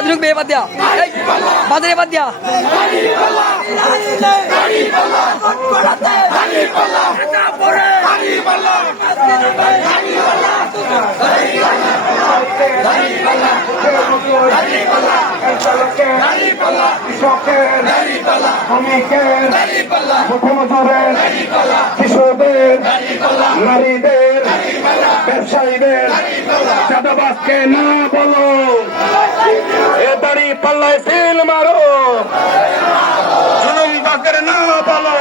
বাদ ঢুকবে বাদ দিয়া বাজারে বাদ দিয়া শিশুদের নারীদের ব্যবসায়ীদের চাঁদাবাজকে না বলো এ দাড়ি পাল্লায় সিল মারো জুলুম বাকের না বলো